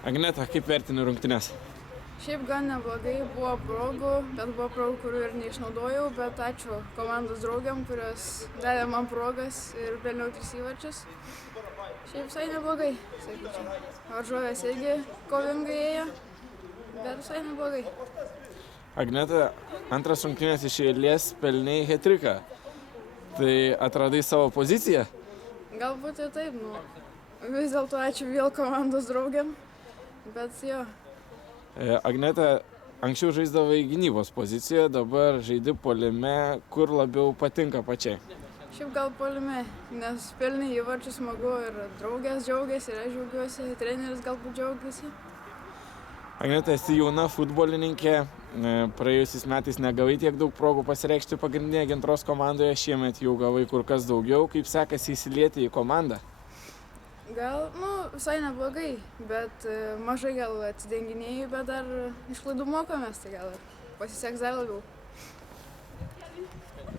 Agneta, kaip vertini rungtynes? Šiaip gan neblogai, buvo progų, bet buvo progų, kurių ir neišnaudojau, bet ačiū komandos draugiam, kurios davė man progas ir pelniau 3 įvarčius. Šiaip visai neblogai, sakyčiau. Varžovės irgi kovingai ėjo, bet visai neblogai. Agneta, antras rungtynės iš eilės pelnei hat-triką. Tai atradai savo poziciją? Galbūt ir taip, vis dėlto ačiū vėl komandos draugiam, bet jo. Agneta, anksčiau žaisdavai gynybos pozicijoje, dabar žaidi puolime, kur labiau patinka pačiai? Šiaip gal puolime, nes pelnė įvarčius smagu ir draugės džiaugiasi, ir aš džiaugiuosi, treneris galbūt džiaugiasi. Agneta, esi jauna futbolininkė, praėjusiais metais negavai tiek daug progų pasireikšti pagrindinėje Gintros komandoje, šiemet jau gavai kur kas daugiau. Kaip sekasi įsilieti į komandą? Gal, visai neblogai, bet mažai gal atsidenginėjai, bet dar iš klaidų mokomės, tai gal pasiseks dar labiau.